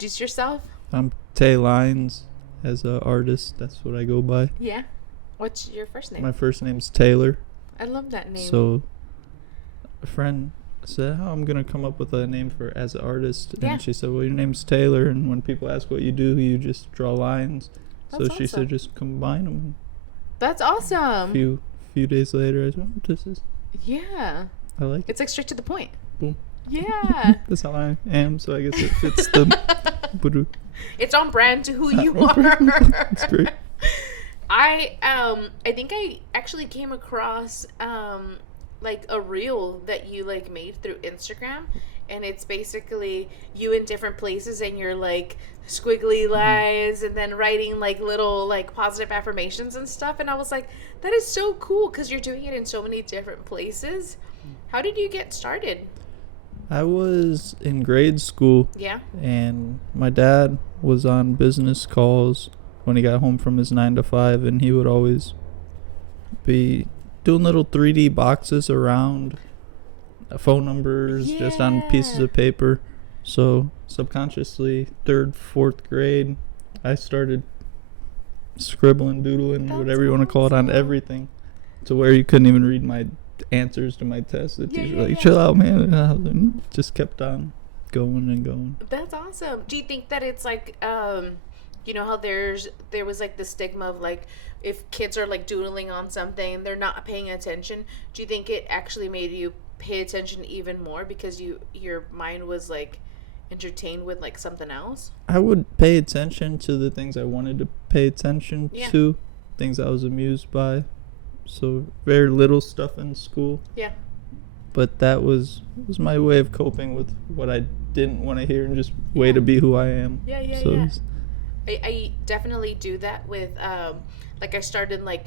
introduce yourself? I'm TAYLINES as an artist. That's what I go by. Yeah. What's your first name? My first name's Taylor. I love that name. So a friend said, "Oh, I'm gonna come up with a name for as an artist," Yeah. and she said, "Well, your name's Taylor, and when people ask what you do, you just draw lines." That's so she awesome. said, "Just combine them." That's awesome. Few days later, I said, "Oh, this is Yeah. I like it." It's like straight to the point. Boom. Yeah. That's how I am. So I guess it fits the. It's on brand to who you are. That's great. I think I actually came across like a reel that you like made through Instagram, and it's basically you in different places and you're like squiggly lines and then writing like little like positive affirmations and stuff, and I was like, that is so cool because you're doing it in so many different places. How did you get started? I was in grade school. Yeah. And my dad was on business calls when he got home from his 9 to 5, and he would always be doing little 3D boxes around phone numbers just on pieces of paper. So subconsciously, 3rd, 4th grade, I started scribbling, doodling, That's whatever you want to call it, on everything, to where you couldn't even read my answers to my tests. The teacher was like, chill out, man. And just kept on going and going. That's awesome. Do you think that it's like you know how there was like the stigma of like if kids are like doodling on something they're not paying attention? Do you think it actually made you pay attention even more because your mind was like entertained with like something else? I would pay attention to the things I wanted to pay attention to, things I was amused by. So very little stuff in school. Yeah. But that was my way of coping with what I didn't want to hear and just way to be who I am. Yeah. I definitely do that with like I started like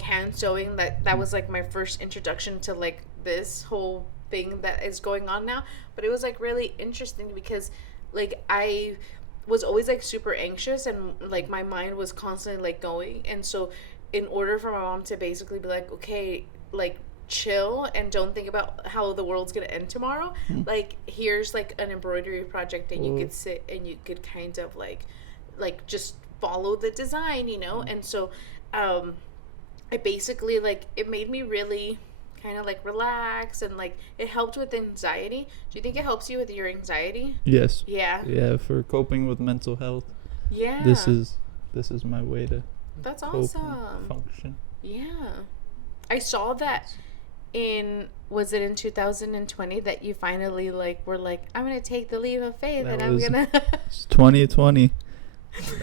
hand sewing. That was like my first introduction to like this whole thing that is going on now. But it was like really interesting because like I was always like super anxious and like my mind was constantly like going, and so in order for my mom to basically be like, okay, like chill and don't think about how the world's gonna end tomorrow, like here's like an embroidery project and you could sit and you could kind of like just follow the design, you know. And so I basically like it made me really kind of like relax, and like it helped with anxiety. Do you think it helps you with your anxiety? Yes. Yeah, for coping with mental health. Yeah, this is my way to that's cope awesome and function. Yeah, I saw that was it in 2020 that you finally like were like, I'm gonna take the leap of faith and I'm gonna It's 2020.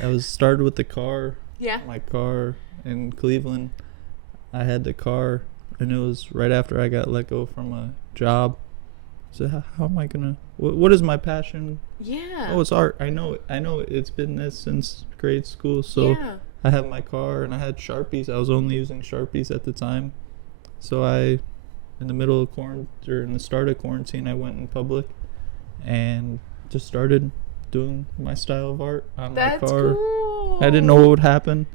I was started with the car. Yeah. My car in Cleveland. I had the car, and it was right after I got let go from a job. So how am I gonna? What is my passion? Yeah. Oh, it's art. I know it. It's been this since grade school. So I have my car, and I had Sharpies. I was only using Sharpies at the time. So in the middle of in the start of quarantine, I went in public and just started doing my style of art on my car. That's cool. I didn't know what would happen,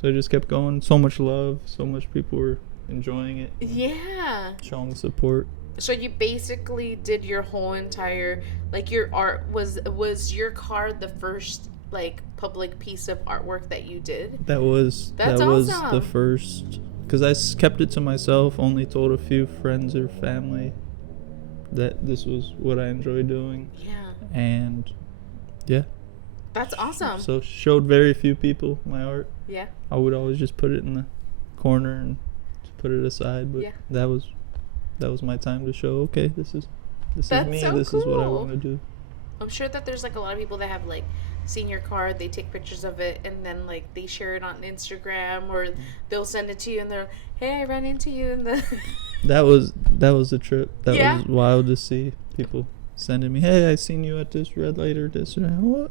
so I just kept going. So much love, so much people were enjoying it. Yeah. Showing support. So you basically did your whole entire like your art was your car the first like public piece of artwork that you did? That was awesome. the first, because I kept it to myself. Only told a few friends or family that this was what I enjoyed doing. Yeah. And yeah. That's awesome. So showed very few people my art. Yeah. I would always just put it in the corner and just put it aside. But that was my time to show. Okay, this is me. So this cool. is what I want to do. I'm sure that there's like a lot of people that have like seen your card, they take pictures of it, and then like they share it on Instagram, or they'll send it to you and they're, hey, I ran into you in the That was the trip. That was wild to see people sending me, hey, I seen you at this red light or this. What?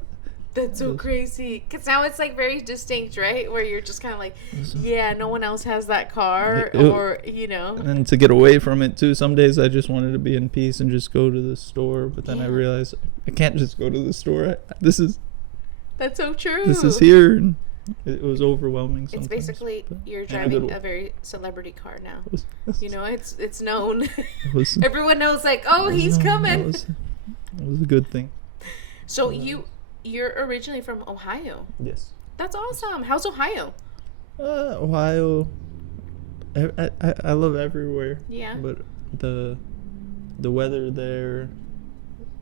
That's so crazy. Because now it's like very distinct, right? Where you're just kind of like, yeah, no one else has that car, or, you know. And to get away from it, too. Some days I just wanted to be in peace and just go to the store. But then I realized I can't just go to the store. That's so true. This is here. And it was overwhelming sometimes. It's basically you're driving a very celebrity car now. You know, it's known. Everyone knows, like, oh, he's coming. It was a good thing. So you're originally from Ohio. Yes. That's awesome. How's Ohio? Ohio. I love everywhere. Yeah. But the weather there,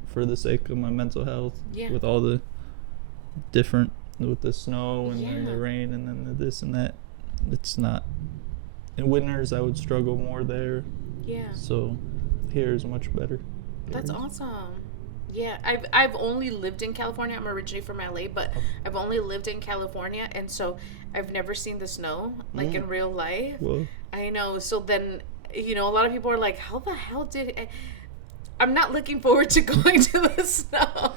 for the sake of my mental health, Yeah. with all the different, with the snow and then Yeah. the rain and then the this and that, it's not. In winters, I would struggle more there. Yeah. So here is much better. That's awesome. Yeah, I've only lived in California. I'm originally from LA, but I've only lived in California, and so I've never seen the snow like in real life. Well, I know. So then, a lot of people are like, "How the hell did?" I'm not looking forward to going to the snow.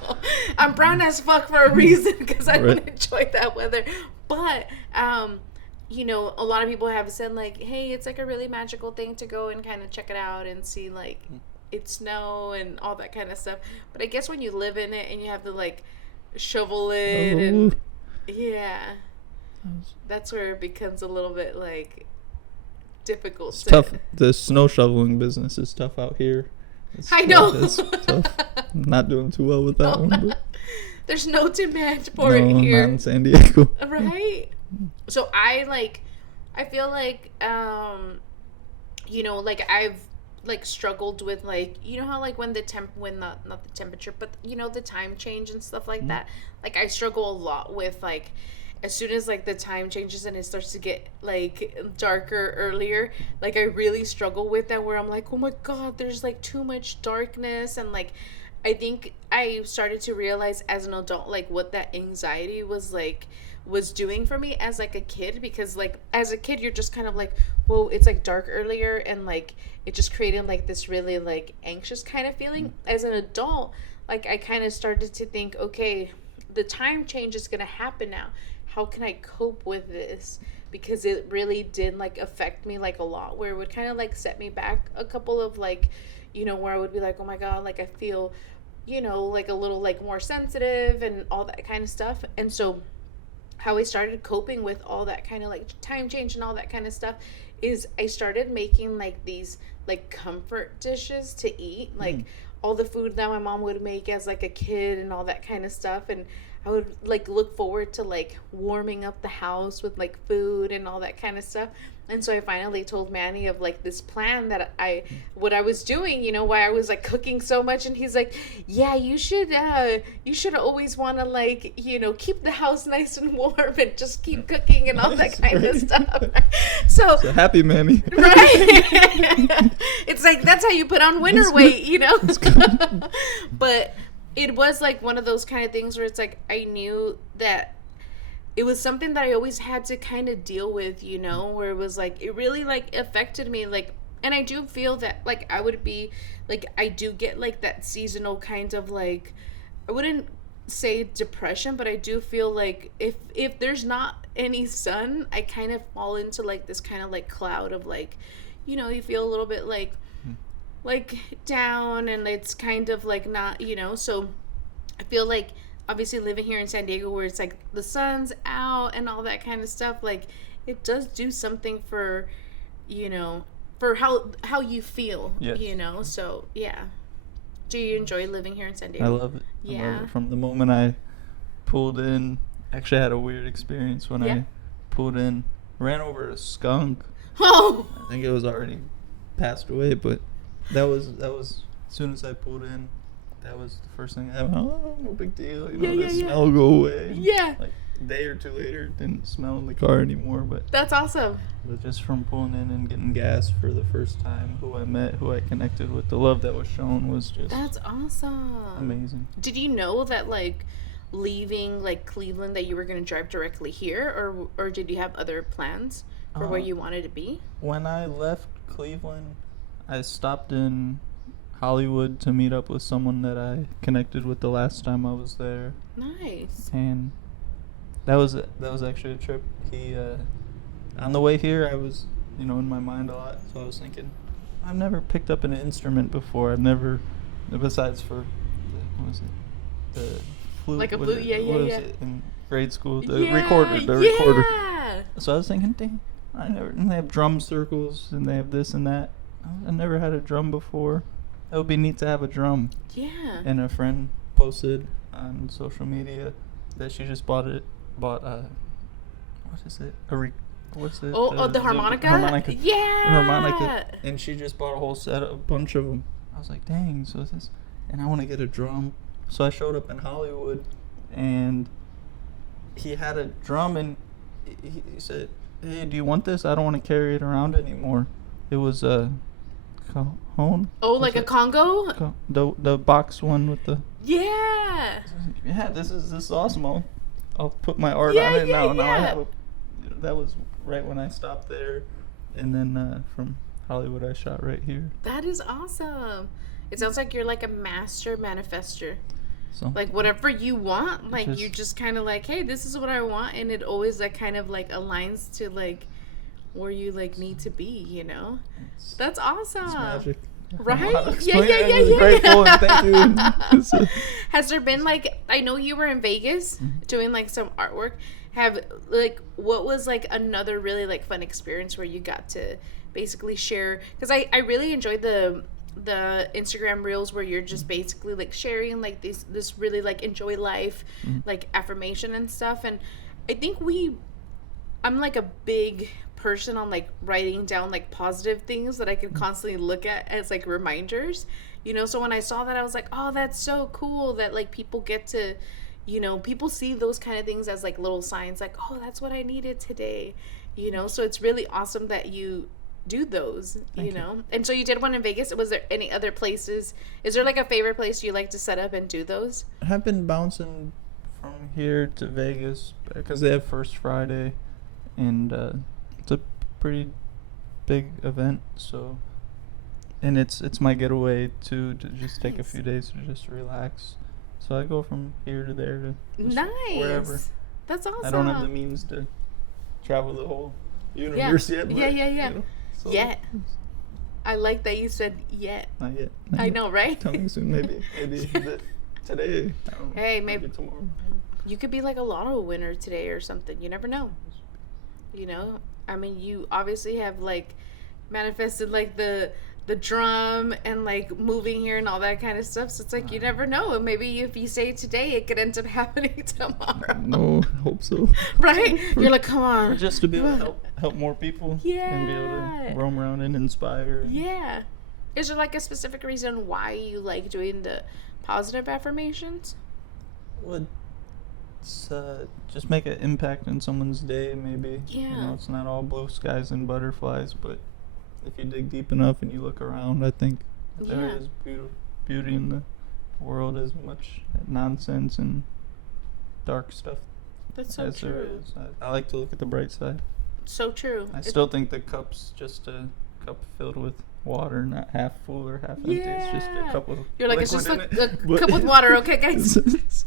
I'm brown as fuck for a reason because I don't enjoy that weather. But a lot of people have said like, "Hey, it's like a really magical thing to go and kind of check it out and see like." It snow and all that kind of stuff, but I guess when you live in it and you have to like shovel it and that's where it becomes a little bit like difficult. It's tough. The snow shoveling business is tough out here. I know. It's tough. I'm not doing too well with that one. But there's no demand for it here. Not in San Diego. Right. So I feel like I've like struggled with like how like when the not the temperature but the time change and stuff like that, like I struggle a lot with like as soon as like the time changes and it starts to get like darker earlier, like I really struggle with that where I'm like, oh my god, there's like too much darkness. And like I think I started to realize as an adult like what that anxiety was doing for me as like a kid, because like as a kid you're just kind of like, whoa, it's like dark earlier, and like it just created like this really like anxious kind of feeling. As an adult, like I kind of started to think, okay, the time change is gonna happen now, how can I cope with this? Because it really did like affect me like a lot, where it would kind of like set me back a couple of like where I would be like, oh my god, like I feel like a little like more sensitive and all that kind of stuff. And so how I started coping with all that kind of like time change and all that kind of stuff is I started making like these like comfort dishes to eat, like all the food that my mom would make as like a kid and all that kind of stuff. And I would like look forward to like warming up the house with like food and all that kind of stuff. And so I finally told Manny of like this plan that what I was doing, why I was like cooking so much. And he's like, yeah, you should always want to like, keep the house nice and warm and just keep cooking and all that kind of stuff. So it's a happy Manny. Right. It's like, that's how you put on winter weight, But it was like one of those kind of things where it's like, I knew that it was something that I always had to kind of deal with, where it was like, it really like affected me. Like, and I do feel that like I would be like, I do get like that seasonal kind of like, I wouldn't say depression, but I do feel like if there's not any sun, I kind of fall into like this kind of like cloud of like, you feel a little bit like down, and it's kind of like not, so I feel like obviously living here in San Diego where it's like the sun's out and all that kind of stuff, like it does do something for for how you feel. Yes. So yeah. Do you enjoy living here in San Diego? I love it. Yeah. I love it. From the moment I pulled in, actually I had a weird experience when I pulled in, ran over a skunk. Oh, I think it was already passed away, but that was as soon as I pulled in, that was the first thing I happened. Oh, no big deal. The smell will go away. Yeah. Like a day or two later, didn't smell in the car anymore. But that's awesome. But just from pulling in and getting gas for the first time, who I met, who I connected with, the love that was shown was just that's awesome. Amazing. Did you know that like leaving like Cleveland that you were going to drive directly here, or did you have other plans for where you wanted to be? When I left Cleveland, I stopped in Hollywood to meet up with someone that I connected with the last time I was there. Nice. And that was actually a trip. He on the way here, I was in my mind a lot, so I was thinking, I've never picked up an instrument before. I've never, besides for what was it, the flute, like a flute, what was it in grade school, the recorder. So I was thinking, dang, and they have drum circles and they have this and that. I never had a drum before. It would be neat to have a drum. Yeah. And a friend posted on social media that she just bought what is it? What's it? The harmonica? Harmonica. Yeah. Harmonica. And she just bought a whole set, a bunch of them. I was like, dang, so this, and I want to get a drum. So I showed up in Hollywood, and he had a drum, and he said, hey, do you want this? I don't want to carry it around anymore. It was a cajon. Oh, like a Congo? The box one with the... Yeah. Yeah, this is awesome. I'll put my art on it now. Now I have that was right when I stopped there, and then from Hollywood I shot right here. That is awesome. It sounds like you're like a master manifester. So like whatever you want, like you just kind of like, hey, this is what I want, and it always like kind of like aligns to like where you like need to be, you know. That's awesome. It's magic. Right? Yeah. Grateful and thank you. Has there been like, I know you were in Vegas doing like some artwork. What was like another really like fun experience where you got to basically share? Because I really enjoyed the Instagram reels where you're just basically like sharing like this really like enjoy life, like affirmation and stuff. And I think I'm like a big person on like writing down like positive things that I can constantly look at as like reminders, you know. So when I saw that, I was like, oh, that's so cool that like people get to, you know, people see those kind of things as like little signs, like, oh, that's what I needed today, you know. So it's really awesome that you do those. You know. And so you did one in Vegas. Was there any other places? Is there like a favorite place you like to set up and do those? I have been bouncing from here to Vegas because they have First Friday, and it's a pretty big event. So, and it's my getaway to just take a few days to just relax. So I go from here to there to wherever. That's awesome. I don't have the means to travel the whole universe yet. But, Yeah. You know, so yet. I like that you said yet. Not yet. I know, right? Coming soon, maybe today. Hey, maybe tomorrow. You could be like a lotto winner today or something. You never know. You know, I mean, you obviously have like manifested like the drum and like moving here and all that kind of stuff. So it's like you never know. Maybe if you say today, it could end up happening tomorrow. No, I hope so. Right? You're like, come on. Or just to be able to help more people. Yeah. And be able to roam around and inspire. Yeah. Is there like a specific reason why you like doing the positive affirmations? Well, it's just make an impact in someone's day, maybe. Yeah. You know, it's not all blue skies and butterflies, but if you dig deep enough and you look around, I think there is beauty in the world, as much nonsense and dark stuff. That's so true. There is. I like to look at the bright side. So true. I still think the cup's just a cup filled with water, not half full or half empty. It's just a cup with You're like, it's just liquid like in a cup with water, okay, guys?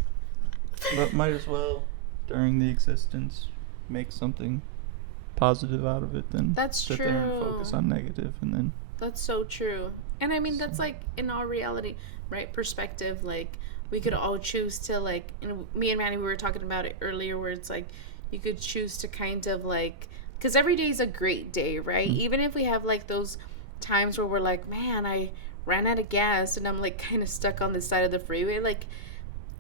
But might as well, during the existence, make something positive out of it than sit there and focus on negative. And then that's so true. And I mean, that's like in all reality, right? Perspective, like we could all choose to like, and me and Manny, we were talking about it earlier, where it's like you could choose to kind of like, because every day is a great day, right? Even if we have like those times where we're like, man, I ran out of gas and I'm like kind of stuck on the side of the freeway, like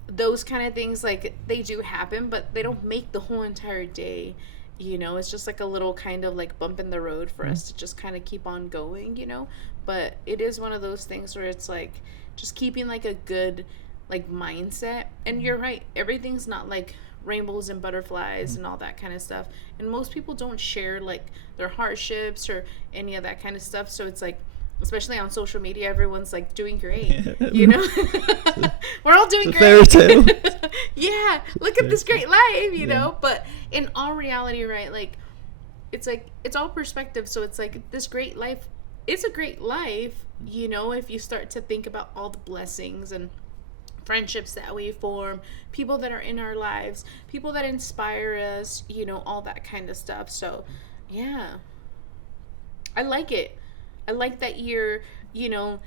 those kind of things, like they do happen, but they don't make the whole entire day. You know, it's just like a little kind of like bump in the road for us to just kind of keep on going, you know. But it is one of those things where it's like just keeping like a good like mindset. And you're right, everything's not like rainbows and butterflies and all that kind of stuff. And most people don't share like their hardships or any of that kind of stuff. So it's like, especially on social media, everyone's like doing great, you know. We're all doing great. Fairy tale. Yeah, look at this great life, you know. But in all reality, right, like it's all perspective. So it's like this great life is a great life, you know, if you start to think about all the blessings and friendships that we form, people that are in our lives, people that inspire us, you know, all that kind of stuff. So yeah, I like it. I like that you're, you know,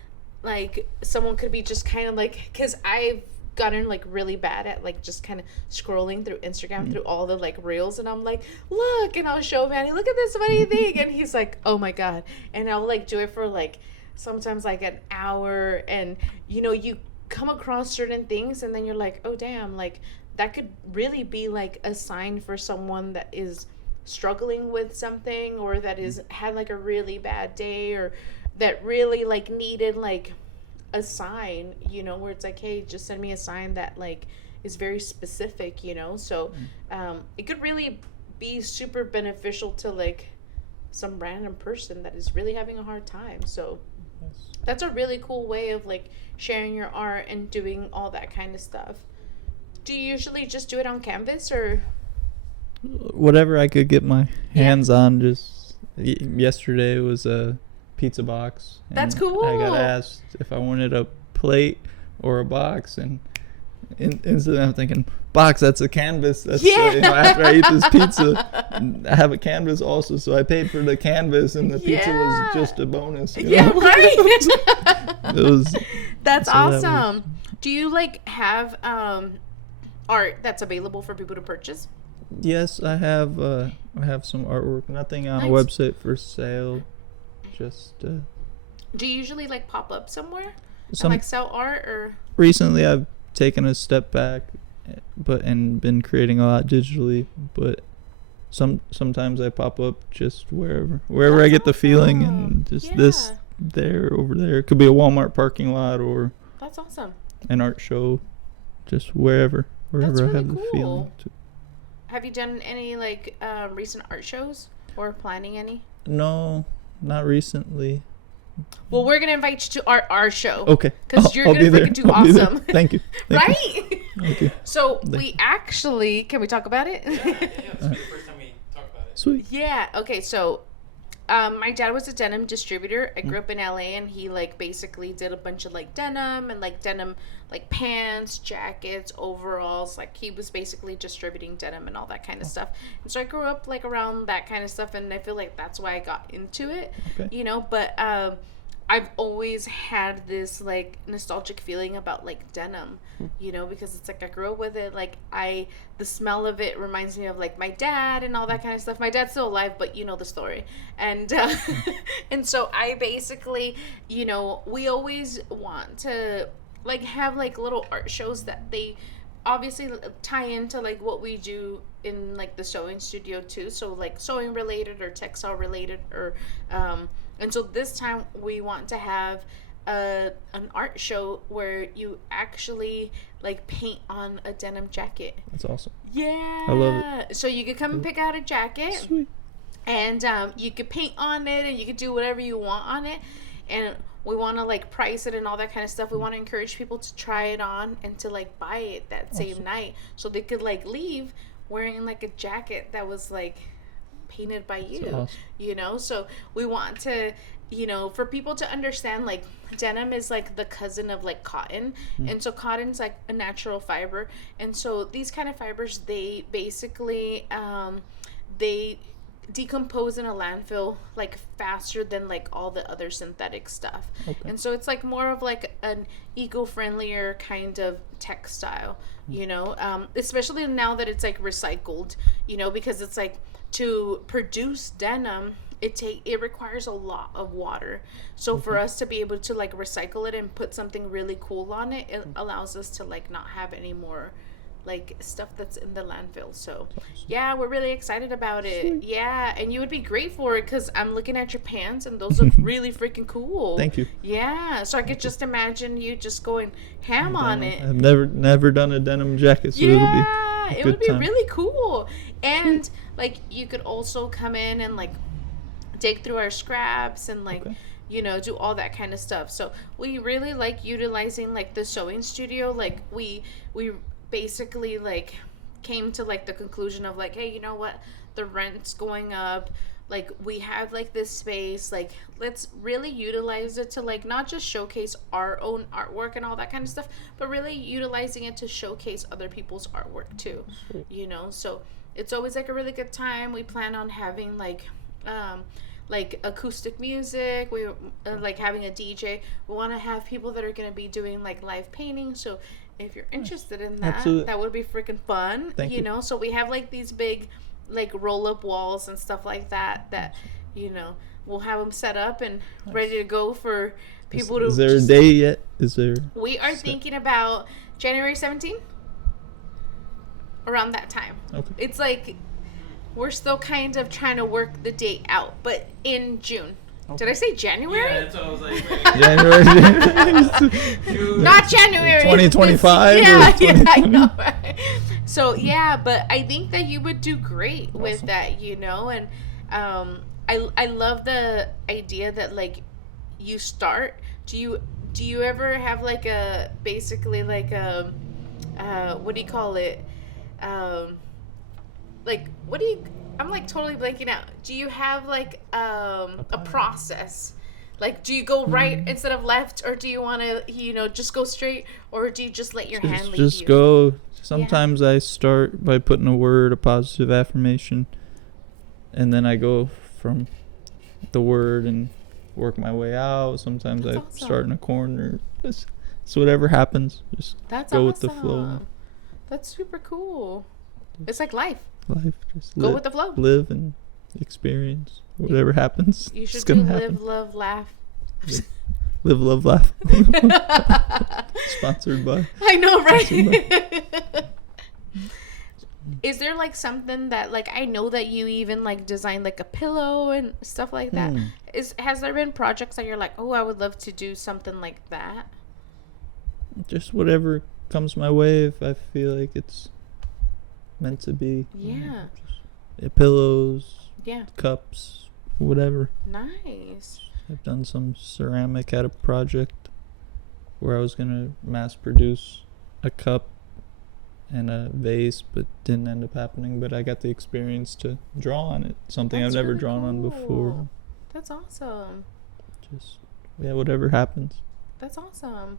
like someone could be just kind of like, because I've gotten like really bad at like just kind of scrolling through Instagram through all the like reels, and I'm like, look, and I'll show Manny, look at this funny thing, and he's like, oh my god, and I'll like do it for like sometimes like an hour, and you know, come across certain things and then you're like, oh damn, like that could really be like a sign for someone that is struggling with something, or that is had like a really bad day, or that really like needed like a sign, where it's like, hey, just send me a sign that like is very specific, so it could really be super beneficial to like some random person that is really having a hard time. So Yes. that's a really cool way of like sharing your art and doing all that kind of stuff. Do you usually just do it on canvas, or Whatever I could get my hands on. Just yesterday was a pizza box. That's and cool. I got asked if I wanted a plate or a box, and instantly I'm thinking, box, that's a canvas. That's after I eat this pizza, I have a canvas also, so I paid for the canvas, and the pizza was just a bonus. Yeah, right. It was. That's so that awesome. Do you like have art that's available for people to purchase? Yes, I have some artwork. Nothing on a Nice. website for sale. Just Do you usually like pop up somewhere and some. like sell art, or Recently, I've taken a step back, and been creating a lot digitally. But sometimes I pop up just wherever That's I get the feeling, awesome. and just Yeah. this, there, over there. It could be a Walmart parking lot or That's awesome. an art show, just wherever That's I really have the cool. feeling to. Have you done any like recent art shows or planning any? No, not recently. Well, we're gonna invite you to our show. Okay. 'Cause you're I'll gonna be there. freaking do I'll be there. awesome. Thank you. Thank Right? You. Thank you. So Thank we you. actually, can we talk about it? Yeah, it's the first time we talk about it. Sweet. Yeah. Okay. So, my dad was a denim distributor. I grew up in LA, and he like basically did a bunch of like denim and like denim like pants, jackets, overalls. Like he was basically distributing denim and all that kind of stuff. And so I grew up like around that kind of stuff, and I feel like that's why I got into it. Okay. But I've always had this like nostalgic feeling about like denim, because it's like I grew up with it. Like the smell of it reminds me of like my dad and all that kind of stuff. My dad's still alive, but you know the story. And and so I basically, we always want to like have like little art shows that they obviously tie into like what we do in like the sewing studio too. So like sewing related or textile related, or and so this time we want to have an art show where you actually like paint on a denim jacket. That's awesome. Yeah. I love it. So you could come and pick out a jacket, Sweet. and you could paint on it, and you could do whatever you want on it. And we want to like price it and all that kind of stuff. We want to encourage people to try it on and to like buy it that same night, so they could like leave wearing like a jacket that was like painted by you. Awesome. So we want to, for people to understand like denim is like the cousin of like cotton. And so cotton's like a natural fiber, and so these kind of fibers, they basically they decompose in a landfill like faster than like all the other synthetic stuff. Okay. And so it's like more of like an eco-friendlier kind of textile, especially now that it's like recycled, because it's like to produce denim, it requires a lot of water. So for us to be able to like recycle it and put something really cool on it, it allows us to like not have any more like stuff that's in the landfill. So yeah, we're really excited about it. Yeah, and you would be great for it, because I'm looking at your pants and those look really freaking cool. Thank you. Yeah, so I could just imagine you just going ham on it. I've never done a denim jacket, so Yeah, it'll be it would be time. really cool. And like you could also come in and like dig through our scraps and like do all that kind of stuff. So we really like utilizing like the sewing studio. Like we basically like came to like the conclusion of like, hey, you know what, the rent's going up, like we have like this space, like let's really utilize it to like not just showcase our own artwork and all that kind of stuff, but really utilizing it to showcase other people's artwork too. So it's always like a really good time. We plan on having like acoustic music. We like having a DJ. We want to have people that are going to be doing like live painting. So if you're interested in that, Absolutely. that would be freaking fun. Thank you. So we have like these big like roll up walls and stuff like that we'll have them set up and ready to go for people to. Is there a day yet? Is there? We are thinking about January 17th. Around that time. Okay. It's like we're still kind of trying to work the date out, but in June. Okay. Did I say January? Yeah, that's what I was like. January. Not January. 2025. Yeah, I know. Right? So yeah, but I think that you would do great with that, you know, and I love the idea that like you start. Do you ever have like a basically like a what do you call it? Like what do you? I'm like totally blanking out. Do you have like a process? Like, do you go right instead of left, or do you want to, you know, just go straight, or do you just let your hand lead you? Just go. Sometimes I start by putting a word, a positive affirmation, and then I go from the word and work my way out. Sometimes That's I awesome. start in a corner. It's whatever happens. Just That's go awesome. with the flow. That's super cool. It's like life. Just Go with the flow. Live and experience whatever happens. You should it's do gonna live, happen. love, laugh. Live, love, laugh. Sponsored by. I know, right? Is there like something that like I know that you even like designed like a pillow and stuff like that? Has there been projects that you're like, oh, I would love to do something like that? Just whatever comes my way. If I feel like it's meant to be. Yeah. Pillows. Yeah. Cups. Whatever. Nice. I've done some ceramic at a project where I was gonna mass produce a cup and a vase, but didn't end up happening. But I got the experience to draw on it. Something That's I've never really drawn on cool. before. That's awesome. Just whatever happens. That's awesome.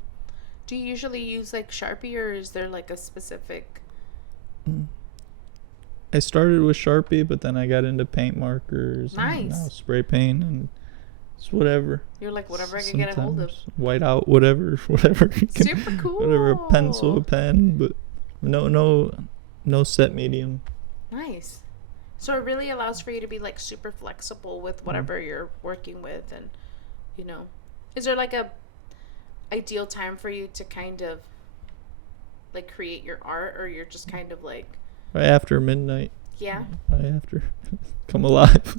Do you usually use like Sharpie, or is there like a specific? I started with Sharpie, but then I got into paint markers. Nice. And now spray paint and it's whatever. You're like whatever I can get a hold of. White out, whatever you can, Super cool. whatever, a pencil, a pen, but no set medium. Nice. So it really allows for you to be like super flexible with whatever you're working with, and you know, is there like a ideal time for you to kind of like create your art, or you're just kind of like Right after midnight. yeah? Right after. Come alive.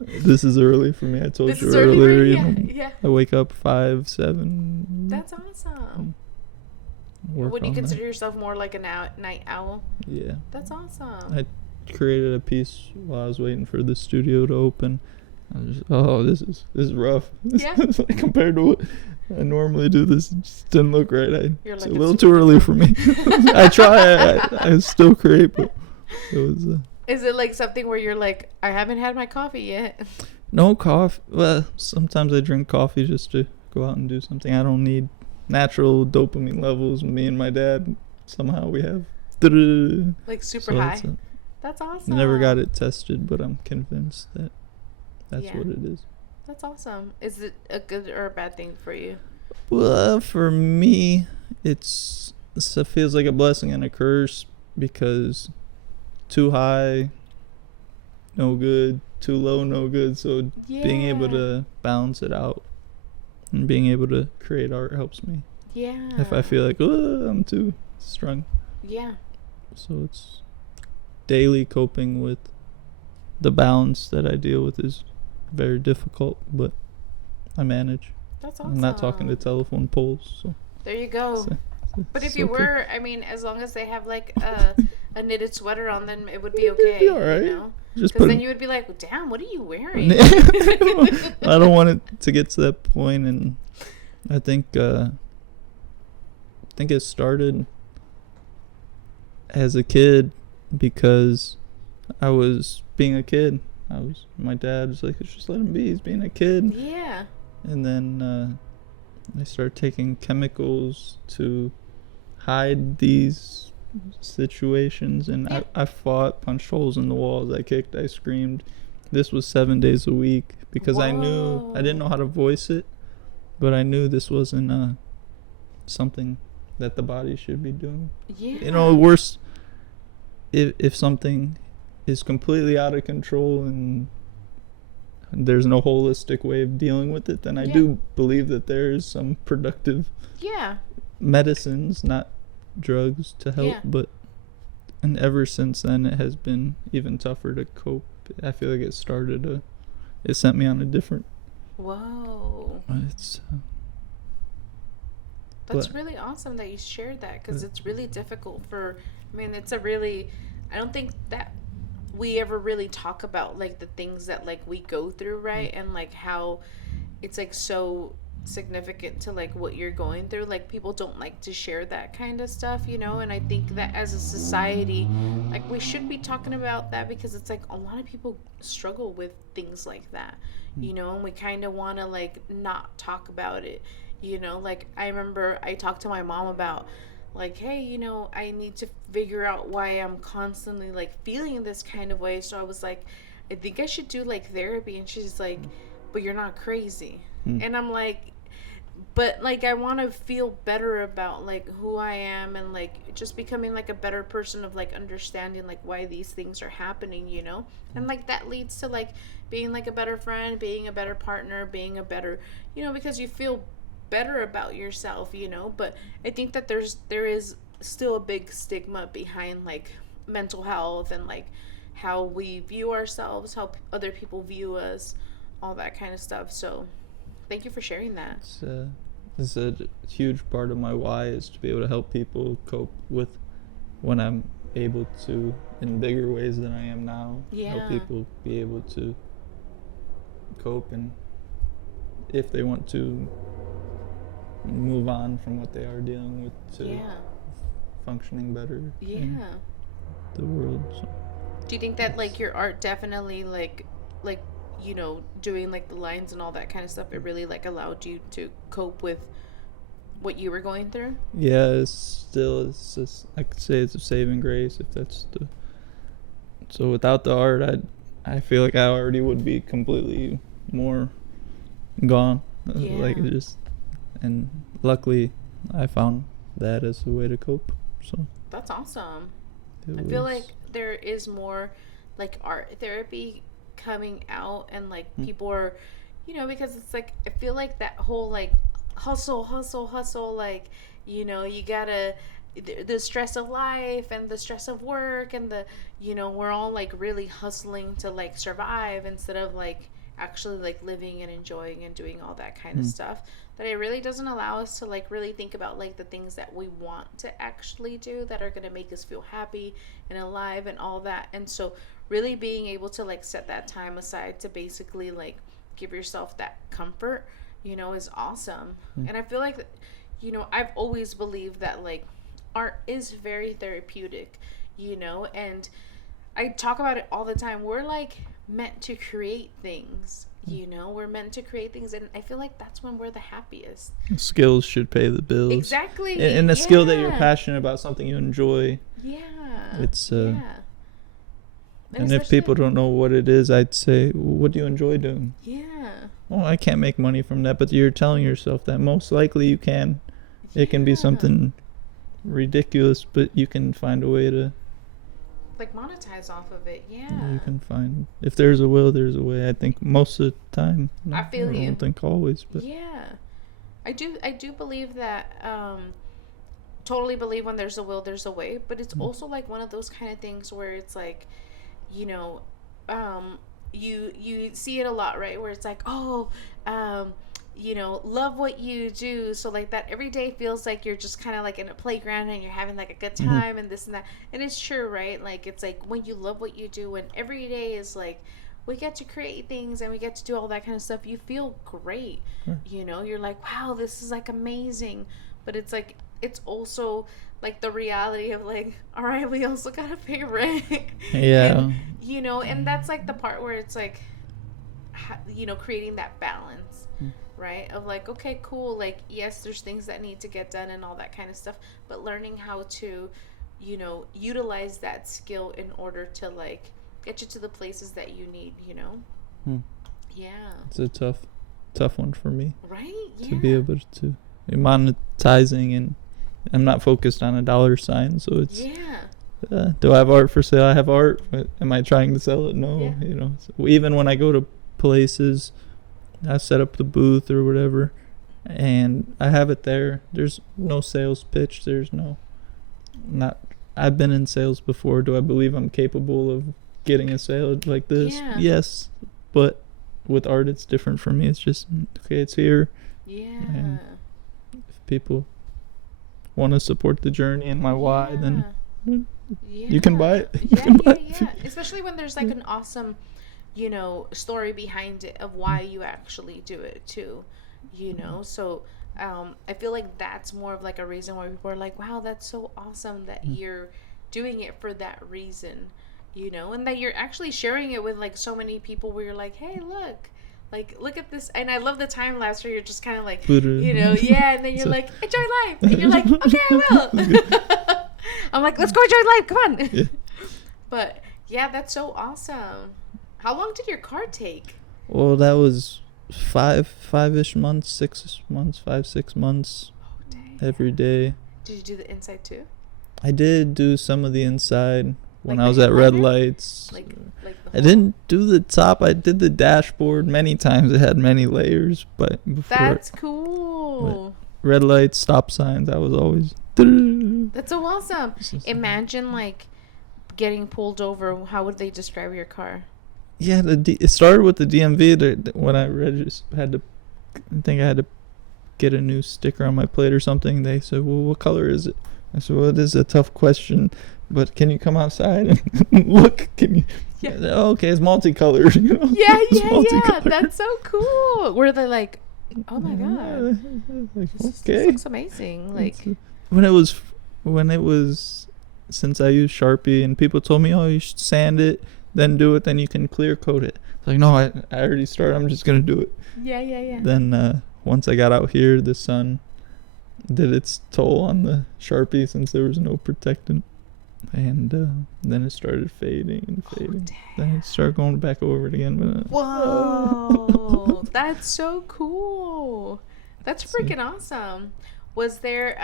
This is early for me. I told This you is early for earlier. you? You know, Yeah. I wake up 5, 7. That's awesome. Work Would you on consider that. yourself more like a night owl? Yeah. That's awesome. I created a piece while I was waiting for the studio to open. I was just, this is rough. Yeah. Like, compared to what I normally do, this just didn't look right. You're It's like, a it's little too early for me. I try. I still create, but it was. Is it like something where you're like, I haven't had my coffee yet? No coffee. Well, sometimes I drink coffee just to go out and do something. I don't need natural dopamine levels. Me and my dad, somehow we have. Like super So high. That's awesome. Never got it tested, but I'm convinced that that's Yeah. what it is. That's awesome. Is it a good or a bad thing for you? Well, for me, it feels like a blessing and a curse, because too high, no good. Too low, no good. So being able to balance it out and being able to create art helps me. Yeah. If I feel like, oh, I'm too strung. Yeah. So it's daily coping with the balance that I deal with is very difficult, but I manage. That's awesome. I'm not talking to telephone poles. So There you go. But if it's you okay. were, I mean, as long as they have like a knitted sweater on, then it would be okay. be all right. You know? Just Because put then you would be like, damn, what are you wearing? I don't want it to get to that point, and I think it started as a kid because I was being a kid. My dad was like, just let him be. He's being a kid. Yeah. And then I started taking chemicals to hide these situations, and Yeah. I fought, punched holes in the walls, I kicked, I screamed. This was 7 days a week because I knew I didn't know how to voice it, but I knew this wasn't something that the body should be doing. Yeah. You know, worse if something is completely out of control and there's no holistic way of dealing with it, then I do believe that there is some productive medicines, not drugs, to help. And ever since then, it has been even tougher to cope. I feel like it sent me on a different. Whoa. That's really awesome that you shared that, because it's really difficult I don't think that we ever really talk about like the things that like we go through, right? And like how it's like so significant to like what you're going through. Like people don't like to share that kind of stuff, you know? And I think that as a society, like we should be talking about that, because it's like a lot of people struggle with things like that, you know? And we kind of want to like not talk about it, you know? Like I remember I talked to my mom about like, hey, you know, I need to figure out why I'm constantly like feeling this kind of way. So I was like, I think I should do like therapy. And she's like, but you're not crazy. And I'm like, but like I want to feel better about like who I am, and like just becoming like a better person of like understanding like why these things are happening, you know? And like that leads to like being like a better friend, being a better partner, being a better, you know, because you feel better about yourself, you know? But I think that there is still a big stigma behind like mental health and like how we view ourselves, how other people view us, all that kind of stuff. So thank you for sharing that. It's a huge part of my why, is to be able to help people cope with when I'm able to, in bigger ways than I am now. Help people be able to cope, and if they want to move on from what they are dealing with to functioning better in the world. So do you think that like your art definitely like you know, doing like the lines and all that kind of stuff, it really like allowed you to cope with what you were going through? Yeah, it's just, I could say it's a saving grace, if that's the. So without the art, I feel like I already would be completely more gone. Like just, and luckily I found that as a way to cope. So that's awesome. I feel like there is more like art therapy coming out, and like people are, you know, because it's like I feel like that whole like hustle, like, you know, you gotta, the stress of life and the stress of work and the, you know, we're all like really hustling to like survive instead of like actually like living and enjoying and doing all that kind of stuff, that it really doesn't allow us to like really think about like the things that we want to actually do that are going to make us feel happy and alive and all that. And so really being able to like set that time aside to basically like give yourself that comfort, you know, is awesome. And I feel like, you know, I've always believed that like art is very therapeutic, you know, and I talk about it all the time. We're like meant to create things, you know, we're meant to create things, and I feel like that's when we're the happiest. Skills should pay the bills. Exactly. And the skill that you're passionate about, something you enjoy. It's and if people don't know what it is, I'd say, what do you enjoy doing? Oh, I can't make money from that, but you're telling yourself that most likely you can. It can be something ridiculous, but you can find a way to like monetize off of it. You can find, if there's a will, there's a way. I think most of the time. I feel you. I don't think always, but I do believe that totally believe when there's a will there's a way, but it's also like one of those kind of things where it's like, you know, you see it a lot, right, where it's like, you know, love what you do, so like that every day feels like you're just kind of like in a playground and you're having like a good time and this and that. And it's true, right? Like it's like when you love what you do and every day is like we get to create things and we get to do all that kind of stuff, you feel great. You know, you're like, wow, this is like amazing. But it's like, it's also like the reality of like, all right, we also gotta pay rent. And, you know, and that's like the part where it's like, you know, creating that balance, right, of like, okay, cool, like yes, there's things that need to get done and all that kind of stuff, but learning how to, you know, utilize that skill in order to like get you to the places that you need, you know. It's a tough one for me, right? To be able to monetizing, and I'm not focused on a dollar sign, so it's do I have art for sale? I have art, but am I trying to sell it? No. You know, so even when I go to places. I set up the booth or whatever, and I have it there. There's no sales pitch. There's no, not. I've been in sales before. Do I believe I'm capable of getting a sale like this? Yeah. Yes, but with art, it's different for me. It's just okay. It's here. Yeah. And if people want to support the journey and my why, then you can buy it. You can buy it. Yeah. Especially when there's like an awesome, you know, story behind it of why you actually do it too, you know. So I feel like that's more of like a reason why people are like, wow, that's so awesome that you're doing it for that reason, you know, and that you're actually sharing it with like so many people where you're like, hey, look at this. And I love the time lapse where you're just kind of like, you know, yeah, and then you're like, enjoy life, and you're like, okay, I will. I'm like, let's go enjoy life, come on. Yeah. But yeah, that's so awesome. How long did your car take? Well, that was 5-ish months, 6 months, 5-6 months. Oh, dang. Every day. Did you do the inside too? I did do some of the inside when Like I was the at red headliner? lights. Like the I didn't do the top. I did the dashboard many times. It had many layers, but before That's cool. red lights, stop signs, I was always. That's so awesome. Imagine like getting pulled over. How would they describe your car? Yeah, it started with the DMV. When I I think I had to get a new sticker on my plate or something. They said, well, what color is it? I said, well, this is a tough question, but can you come outside and look? Can you? Yeah. Oh, okay, it's multicolored. You know? Yeah. Multicolored. That's so cool. Were they like, oh my god, Like, this okay. looks amazing. Like, when it was since I used Sharpie and people told me, oh, you should sand it, then do it, then you can clear coat it. It's like, no, I already started. I'm just gonna do it. yeah. Then once I got out here, the sun did its toll on the Sharpie since there was no protectant, and then it started fading and fading. Then it started going back over it again. But, Whoa, that's so cool. That's freaking awesome. Was there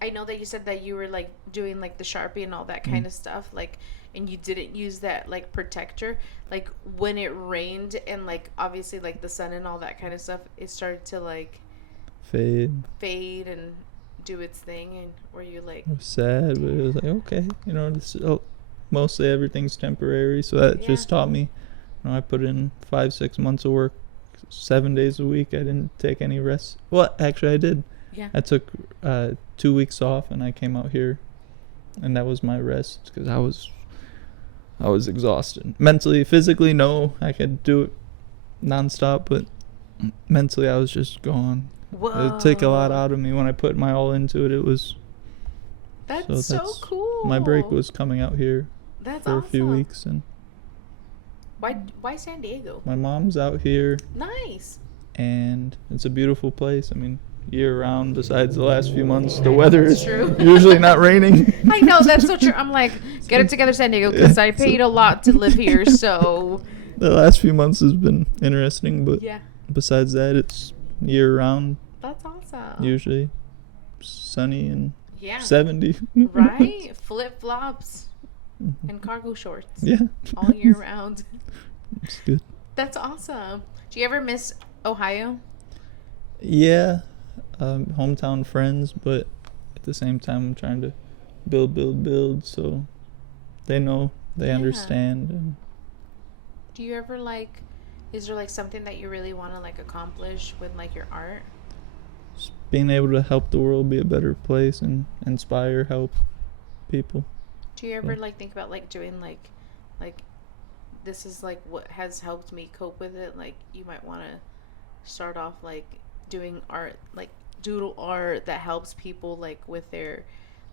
I know that you said that you were like doing like the Sharpie and all that kind of stuff, like, and you didn't use that like protector, like when it rained and like obviously like the sun and all that kind of stuff, it started to like fade and do its thing, and were you like, it was sad, but it was like, okay, you know, mostly everything's temporary, so that just taught me, you know, I put in 5-6 months of work 7 days a week. I didn't take any rest. Well, actually I did. I took 2 weeks off and I came out here, and that was my rest because I was exhausted mentally. Physically, no, I could do it nonstop, but mentally I was just gone. whoa, It took a lot out of me when I put my all into it. It was that's so cool. My break was coming out here for a few weeks, and why San Diego? my mom's out here, Nice. and it's a beautiful place. I mean, year round, besides the last few months, the weather is true. usually not raining. I know, that's so true. I'm like, get it together, San Diego, because I paid a lot to live here, so. The last few months has been interesting, but Yeah. besides that, it's year round, That's awesome. usually sunny and Yeah. 70. Right? Flip flops and cargo shorts. Yeah. All year round. It's good. That's awesome. Do you ever miss Ohio? Yeah. Hometown friends, but at the same time, I'm trying to build, so they know, they understand. And Do you ever like, is there like something that you really want to like accomplish with like your art? just being able to help the world be a better place and inspire, help people. Do you ever like think about like doing like this is like what has helped me cope with it? Like you might want to start off like doing art, like doodle art that helps people like with their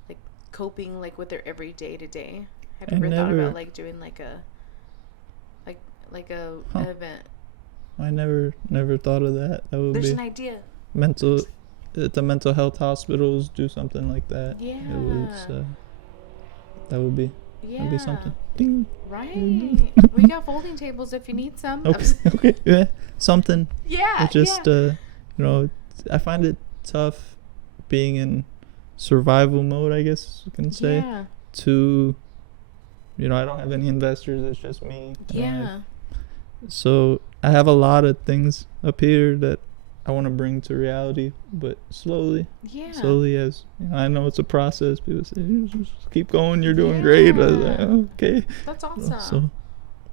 like coping like with their everyday to day. Have you ever thought about like doing like a an event? I never thought of that. That would There's be an idea. at the mental health hospitals, do something like that. Yeah. It was, that would be that'd be something. Ding. Right. We got folding tables if you need some. Okay. Yeah. Something. Yeah. It just you know, I find it tough being in survival mode, I guess you can say. Yeah. To, you know, I don't have any investors. It's just me. Yeah. So I have a lot of things up here that I want to bring to reality, but slowly, as I know it's a process. People say, just keep going, you're doing great. I was like, oh, okay. That's awesome. So,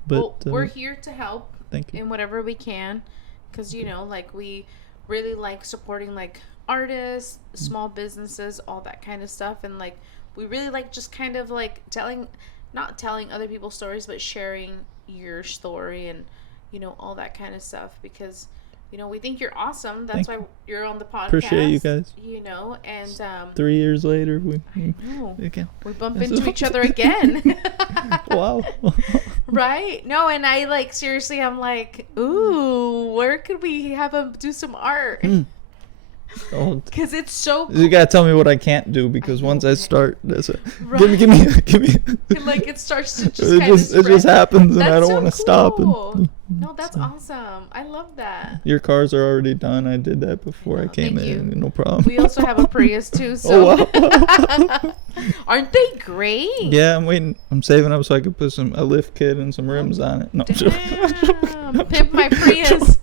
but we're here to help. Thank you. In whatever we can, because like we really like supporting like artists, small businesses, all that kind of stuff, and like we really like just kind of like not telling other people's stories, but sharing your story and all that kind of stuff, because we think you're awesome. That's why you're on the podcast. Appreciate you guys. And 3 years later, we bump into each other again. Wow. Right? No, and I like seriously, I'm like, ooh, where could we have him do some art? Because it's so cool. You gotta tell me what I can't do, because once I start, that's right. give me. Like it starts to just it just happens, and that's I don't so want to cool. stop. No, that's awesome. I love that. Your cars are already done. I did that before I came in. No problem. We also have a Prius too. So wow. Aren't they great? Yeah, I'm waiting. I'm saving up so I could put a lift kit and some rims on it. No, damn. Pimp my Prius.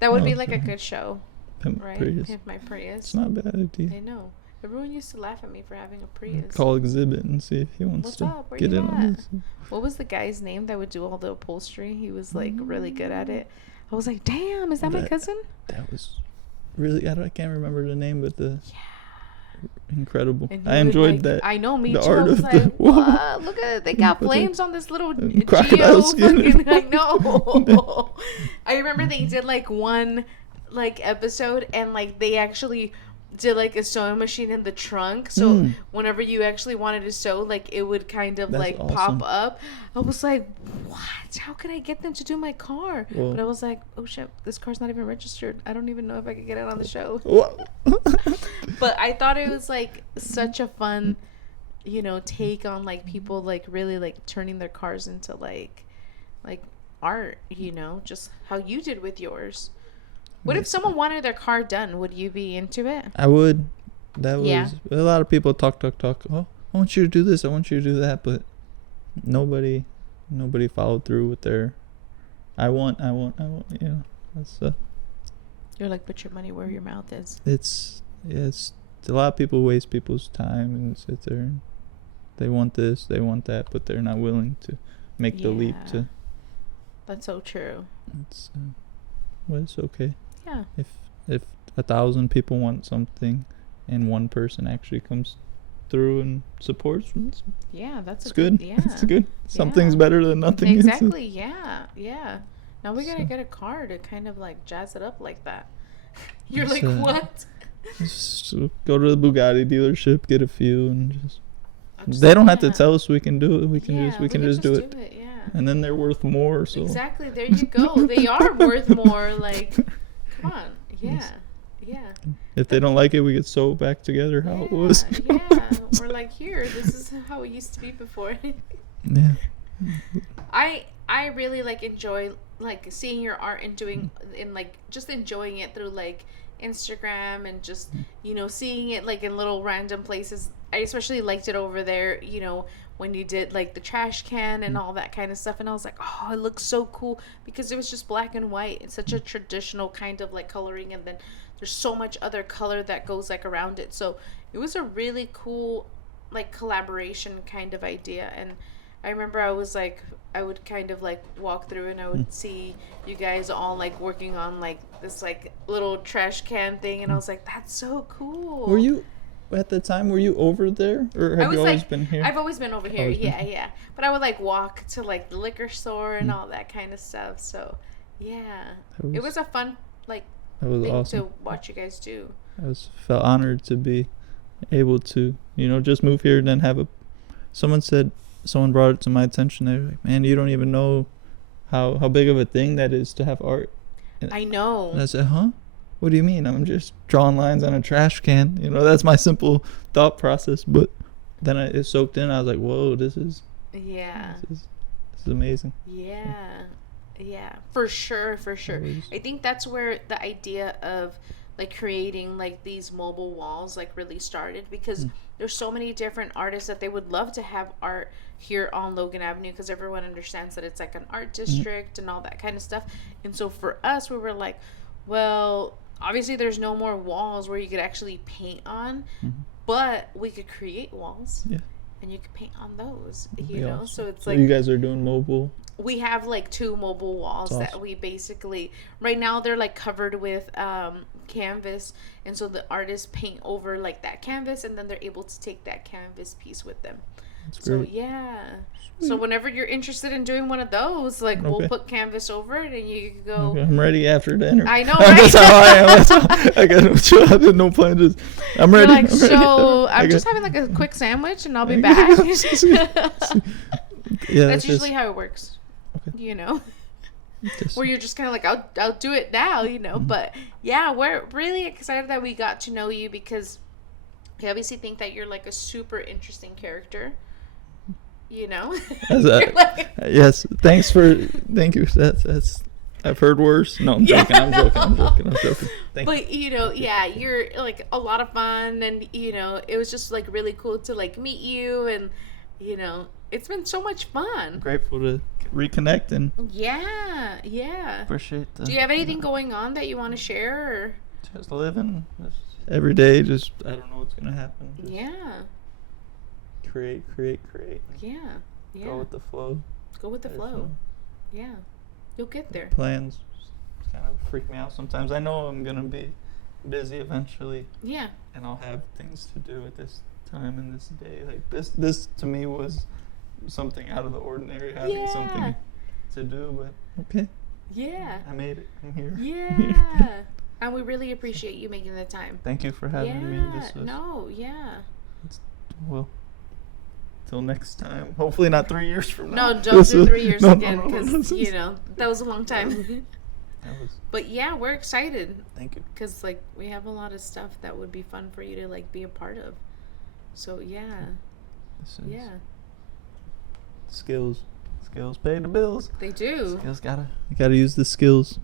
That would be like a good show. Pimp Prius. Pimp my Prius. It's not a bad idea. I know. Everyone used to laugh at me for having a Prius. Call Exhibit and see if he wants to get in on this. What was the guy's name that would do all the upholstery? He was like really good at it. I was like, damn, is that my cousin? That was really, I can't remember the name, but incredible. I like, enjoyed that. I know, me the too. Art I was of like, what? Look at it. They got flames on this little crocodile skin. I know. I remember they did like one like episode, and like they actually did like a sewing machine in the trunk, so whenever you actually wanted to sew, like it would kind of like awesome. pop up. I was like, what? How could I get them to do my car? But I was like, oh shit, this car's not even registered. I don't even know if I could get it on the show. But I thought it was like such a fun take on like people like really like turning their cars into like art, just how you did with yours. What if someone wanted their car done? Would you be into it? I would. That was a lot of people talk. Oh, I want you to do this. I want you to do that. But nobody followed through with their. I want. That's. You're like, put your money where your mouth is. It's a lot of people waste people's time and sit there. And they want this, they want that, but they're not willing to make the leap to. That's so true. It's okay. Yeah. If 1,000 people want something, and one person actually comes through and supports, that's good. Yeah, it's good. Something's better than nothing. Exactly. Yeah. Now we gotta get a car to kind of like jazz it up like that. You're like, what? Just go to the Bugatti dealership, get a few, and just. They don't have to tell us we can do it. We can just do it. Yeah. And then they're worth more. So exactly. There you go. They are worth more. Like, come on. Yeah. If they don't like it, we get sew back together how it was. We're like, here. This is how it used to be before. Yeah. I really like enjoy like seeing your art and doing and like just enjoying it through like Instagram and just seeing it like in little random places. I especially liked it over there when you did like the trash can and all that kind of stuff, and I was like, oh, it looks so cool, because it was just black and white. It's such a traditional kind of like coloring, and then there's so much other color that goes like around it, so it was a really cool like collaboration kind of idea. And I remember I would kind of like walk through and I would see you guys all like working on like this like little trash can thing, and I was like, that's so cool. Were you at the time, were you over there, or have you always been here? I've always been over here. Yeah. But I would like walk to like the liquor store and all that kind of stuff. So it was a fun like thing awesome to watch you guys do. I felt honored to be able to just move here and then have someone brought it to my attention. They're like, man, you don't even know how big of a thing that is to have art. And I know. And I said, huh? What do you mean? I'm just drawing lines on a trash can. That's my simple thought process. But then it soaked in. I was like, whoa, this is amazing. Yeah, for sure. I think that's where the idea of like creating like these mobile walls like really started, because there's so many different artists that they would love to have art here on Logan Avenue, because everyone understands that it's like an art district and all that kind of stuff. And so for us, we were like, well, obviously there's no more walls where you could actually paint on, but we could create walls. Yeah. And you could paint on those, Awesome. So it's So like you guys are doing mobile. we have like 2 mobile walls That's that awesome. we basically, right now they're like covered with canvas, and so the artists paint over like that canvas, and then they're able to take that canvas piece with them. That's So great. yeah. So whenever you're interested in doing one of those, like we'll put canvas over it, and you can go. Okay, I'm ready after dinner. I know, right? That's how I am. That's how, I got no chill. I did no plan. Just I'm You're ready. like, I'm ready. so I I'm got- just having like a quick sandwich, and I'll be back. Yeah, That's it's usually just, how it works. Okay. Just- Where you're just kind of like, I'll do it now, But yeah, we're really excited that we got to know you, because we obviously think that you're like a super interesting character. As You're like, yes. Thank you. That's. I've heard worse. No, I'm joking. I'm joking. Thank you. but yeah, you're like a lot of fun, and it was just like really cool to like meet you, and it's been so much fun. Grateful to reconnect and Yeah. appreciate. Do you have anything going on that you want to share? Or? Just living every day. Just I don't know what's gonna happen. Just Yeah. create. Yeah. Go with the flow. Go with the I just flow. know Yeah. You'll get there. Plans kind of freak me out sometimes. I know I'm gonna be busy eventually, Yeah. and I'll have things to do at this time and this day. Like this to me was something out of the ordinary, having something to do. But okay, Yeah. I made it. I'm here. Yeah. And we really appreciate you making the time. Thank you for having me. This was well. Till next time. Hopefully not 3 years from now. No, don't do 3 years no, again, no, because no. that was a long time. That was, But yeah, we're excited, thank you. because like we have a lot of stuff that would be fun for you to like be a part of. So yeah. This is Yeah. skills pay the bills. They do. Skills gotta use the skills.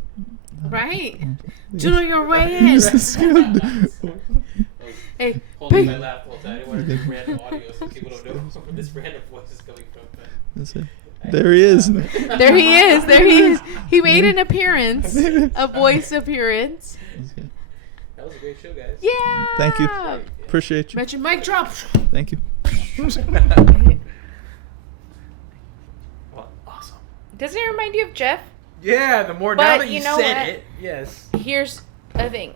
Right. Do your way in. Use the skills. Hey, Holding Pete. my laugh all the time. I want to do random audio so people don't know where this random voice is coming from. That's it. There he is. There he is. There he is. He made an appearance, a voice appearance. That was a great show, guys. Yeah. Thank you. Appreciate you. Mention mic drop. Thank you. Well, awesome. Doesn't it remind you of Jeff? Yeah, the more But now that you you know said what? it, yes. Here's the thing.